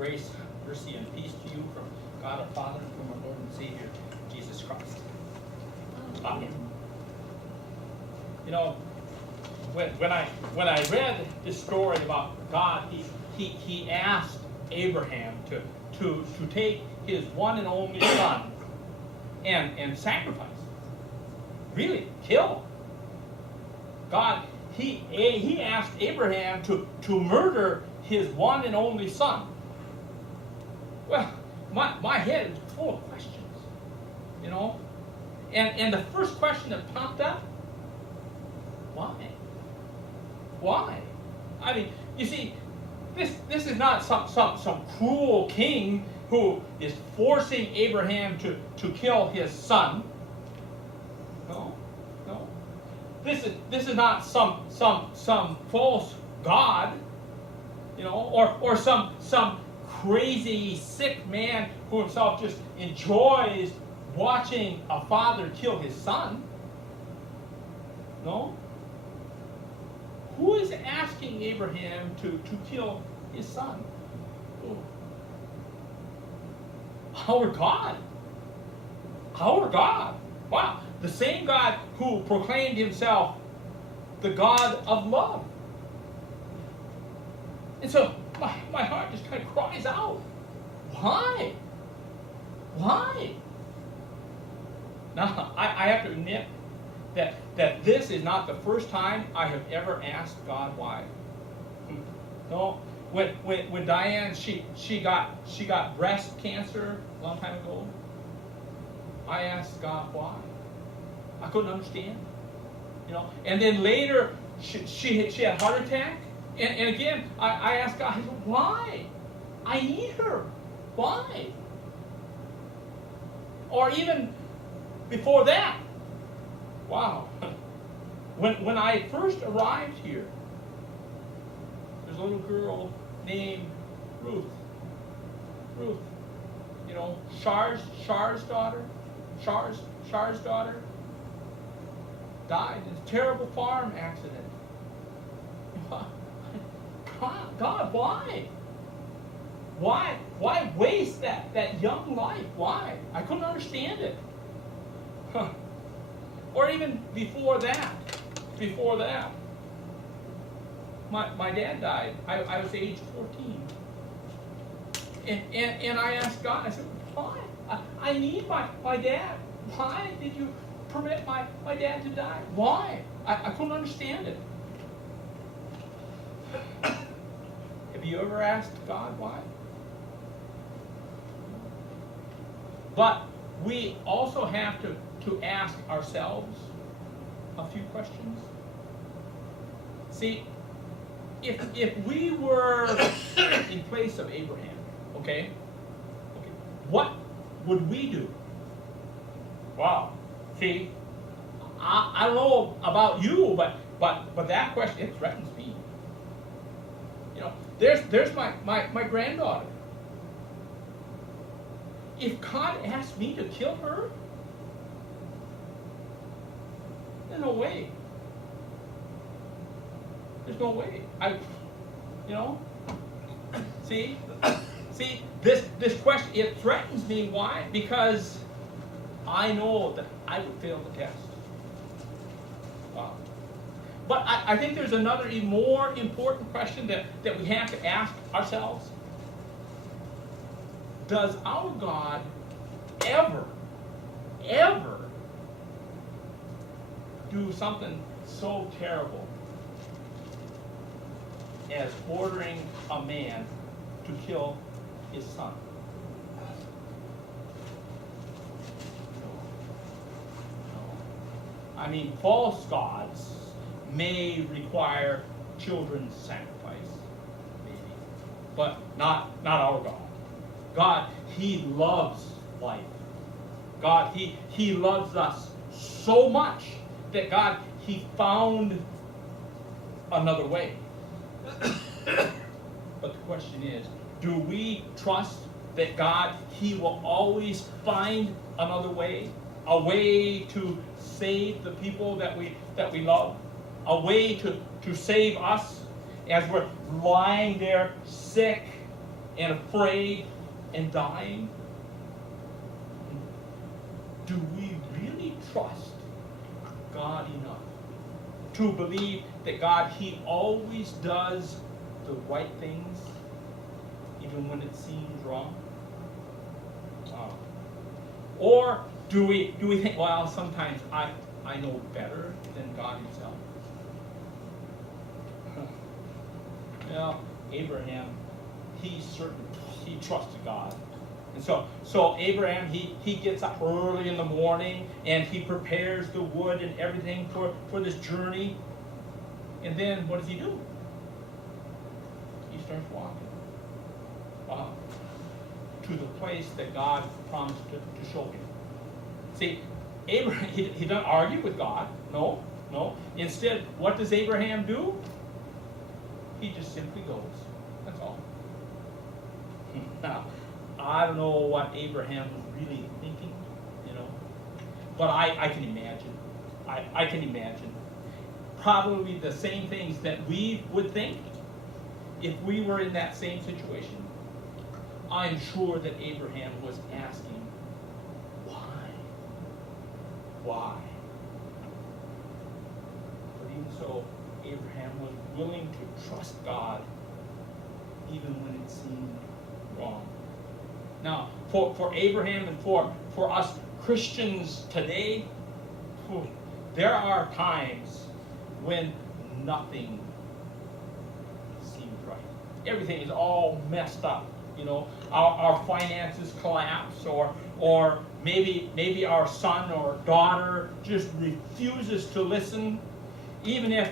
Grace, mercy, and peace to you from God our Father and from our Lord and Savior, Jesus Christ. Amen. You know, when I read this story about God, he asked Abraham to take his one and only son and sacrifice. Really, kill. God, he asked Abraham to murder his one and only son. Well, my head is full of questions, you know. And the first question that popped up, why? Why? I mean, you see, this is not some cruel king who is forcing Abraham to kill his son. No. This is not some false god, you know, or some crazy sick man who himself just enjoys watching a father kill his son. No. Who is asking Abraham to kill his son? Oh. Our God. Our God. Wow. The same God who proclaimed himself the God of love. And so my heart just kind of cries out. Why? Why? Now, I have to admit that this is not the first time I have ever asked God why. No, when Diane she got breast cancer a long time ago, I asked God why. I couldn't understand, you know. And then later she had a heart attack, and again I asked God, I said, why? I need her. Why? Or even before that, wow. When I first arrived here, there's a little girl named Ruth. Ruth, you know, Shar's daughter. Shar's daughter died in a terrible farm accident. God, why? Why waste that young life? Why? I couldn't understand it. Or even before that, my dad died. I was age 14. And I asked God, I said, why? I need my dad. Why did you permit my dad to die? Why? I couldn't understand it. Have you ever asked God why? But we also have to ask ourselves a few questions. See, if we were in place of Abraham, okay, what would we do? Wow. See, I don't know about you, but that question, it threatens me. You know, there's my granddaughter. If God asked me to kill her, there's no way. There's no way. You know, see, this question, it threatens me. Why? Because I know that I would fail the test. Wow. But I think there's another even more important question that we have to ask ourselves. Does our God ever do something so terrible as ordering a man to kill his son? I mean, false gods may require children's sacrifice, maybe, but not our God. God, He loves life. God, He loves us so much that God, He found another way. But the question is, do we trust that God, He will always find another way? A way to save the people that we love? A way to save us as we're lying there sick and afraid and dying? Do we really trust God enough to believe that God, He always does the right things, even when it seems wrong? Or do we think, well, sometimes I know better than God Himself? Well, Abraham, he trusted God. And so Abraham, he gets up early in the morning and he prepares the wood and everything for this journey. And then what does he do? He starts walking. Wow. To the place that God promised to show him. See, Abraham, he doesn't argue with God. No. Instead, what does Abraham do? He just simply goes. That's all. Now, I don't know what Abraham was really thinking, but I can imagine. I can imagine. Probably the same things that we would think if we were in that same situation. I'm sure that Abraham was asking, why? Why? But even so, Abraham was willing to trust God even when it seemed wrong. Now, for Abraham and for us Christians today, there are times when nothing seems right. Everything is all messed up. Our finances collapse, or maybe our son or daughter just refuses to listen. Even if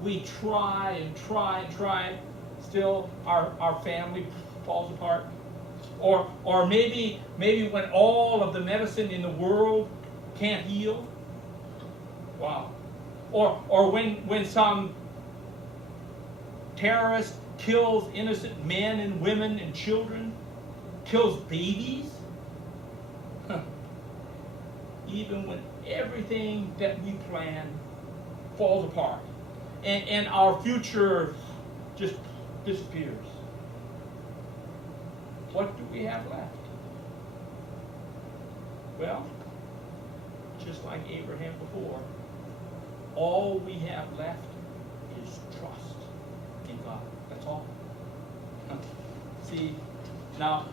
we try and try, still our family falls apart. Or maybe when all of the medicine in the world can't heal. Wow. Or when some terrorist kills innocent men and women and children, kills babies. Even when everything that we plan falls apart and our future just disappears. What do we have left? Well, just like Abraham before, all we have left is trust in God. That's all. See, now,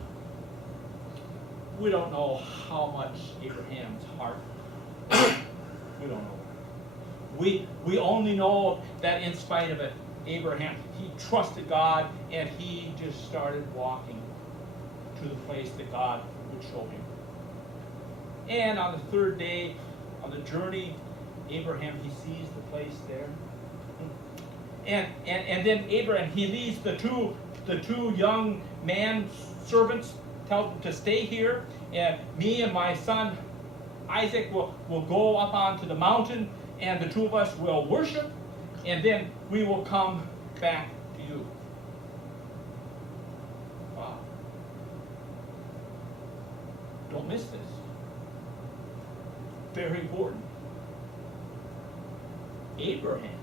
we don't know how much Abraham's heart, we don't know. We only know that in spite of it, Abraham, he trusted God and he just started walking to the place that God would show him. And on the third day of the journey, Abraham, he sees the place there. And then Abraham, he leaves the two young man servants, tells them to stay here, and me and my son Isaac will go up onto the mountain, and the two of us will worship, and then we will come back to you. Wow. Don't miss this. Very important. Abraham,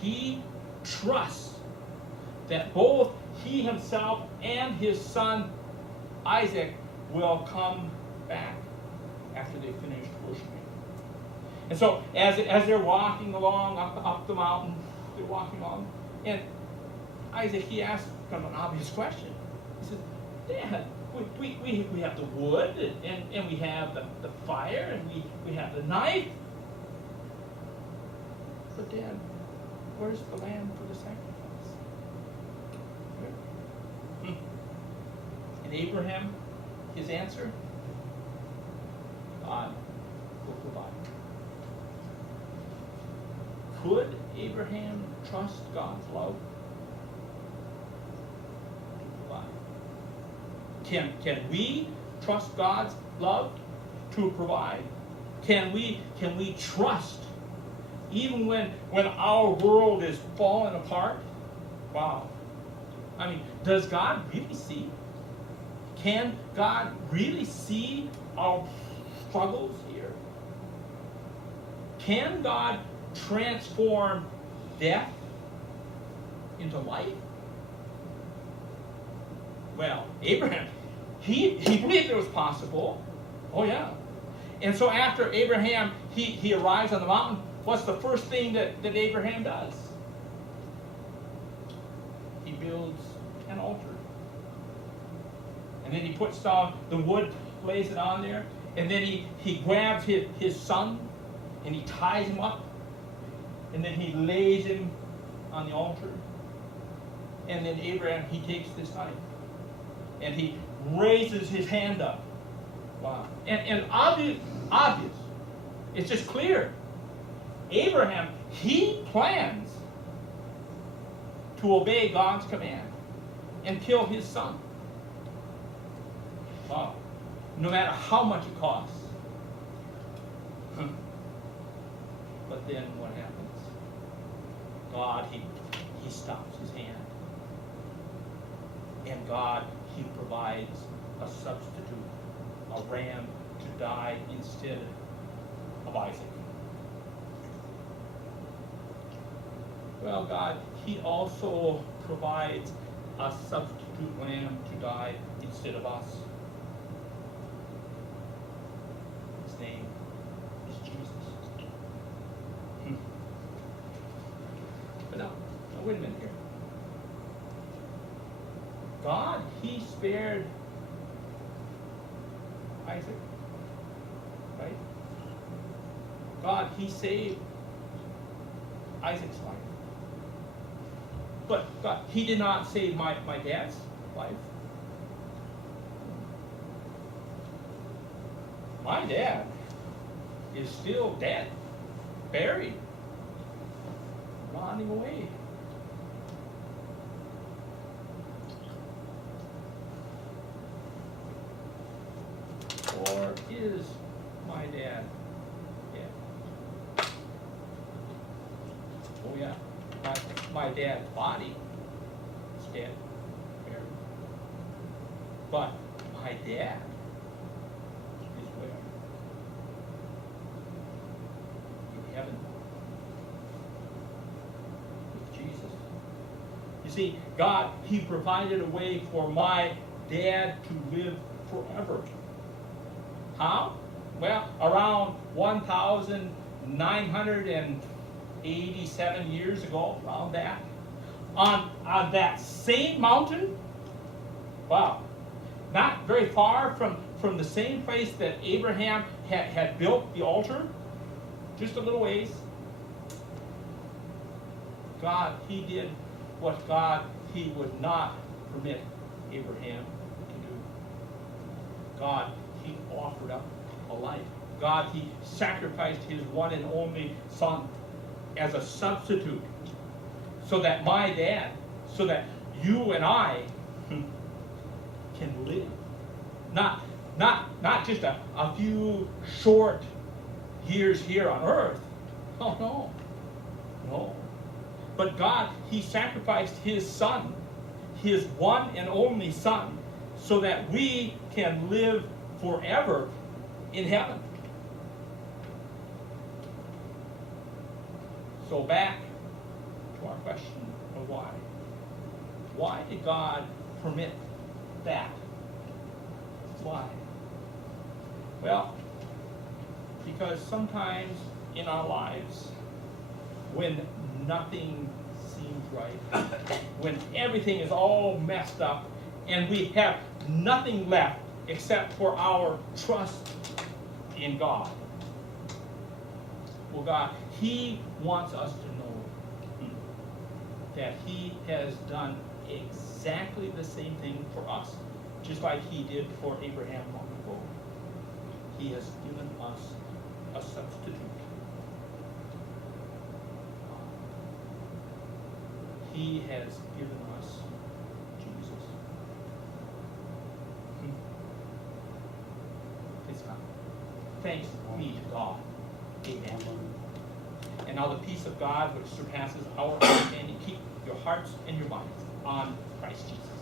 he trusts that both he himself and his son Isaac will come back after they finish worshiping. And so as they're walking along up the mountain, they're walking along, and Isaac, he asks kind of an obvious question. He says, Dad, we have the wood, and we have the fire, and we have the knife. But Dad, where's the lamb for the sacrifice? And Abraham, his answer, God will provide. Could Abraham trust God's love to provide? Can we trust God's love to provide? Can we trust even when our world is falling apart? Wow. I mean, does God really see? Can God really see our struggles here? Can God transform death into life? Well, Abraham, he believed it was possible. Oh yeah. And so after Abraham, he arrives on the mountain, what's the first thing that Abraham does? He builds an altar. And then he puts down the wood, lays it on there, and then he grabs his son, and he ties him up, and then he lays him on the altar. And then Abraham, he takes this knife, and he raises his hand up. Wow. And obvious, it's just clear. Abraham, he plans to obey God's command and kill his son. Wow. No matter how much it costs. But then what happens? God, he stops his hand. And God, he provides a substitute, a ram to die instead of Isaac. Well, God, he also provides a substitute lamb to die instead of us. His name is Jesus. But now, wait a minute here. God, he spared Isaac, right? God, he saved Isaac's life. But God, he did not save my dad's life. My dad is still dead, buried, rotting away. Or is my dad dead? Oh yeah, my dad's body is dead, buried. But my dad is where? In heaven with Jesus. You see, God, he provided a way for my dad to live forever. How? Well, around 1,987 years ago, around that, on that same mountain, wow, not very far from the same place that Abraham had built the altar, just a little ways, God, he did what God, he would not permit Abraham to do. God, he offered up a life. God, he sacrificed his one and only son as a substitute so that my dad, so that you and I can live. Not just a few short years here on earth. Oh no. No. But God, he sacrificed his son, his one and only son, so that we can live forever in heaven. So back to our question of why. Why did God permit that? Why? Well, because sometimes in our lives, when nothing seems right, when everything is all messed up, and we have nothing left except for our trust in God. Well, God, he wants us to know that he has done exactly the same thing for us, just like he did for Abraham long ago. He has given us a substitute. He has given us Jesus. It's God. Thanks be to God. Amen. And now the peace of God, which surpasses our understanding, keep your hearts and your minds on Christ Jesus.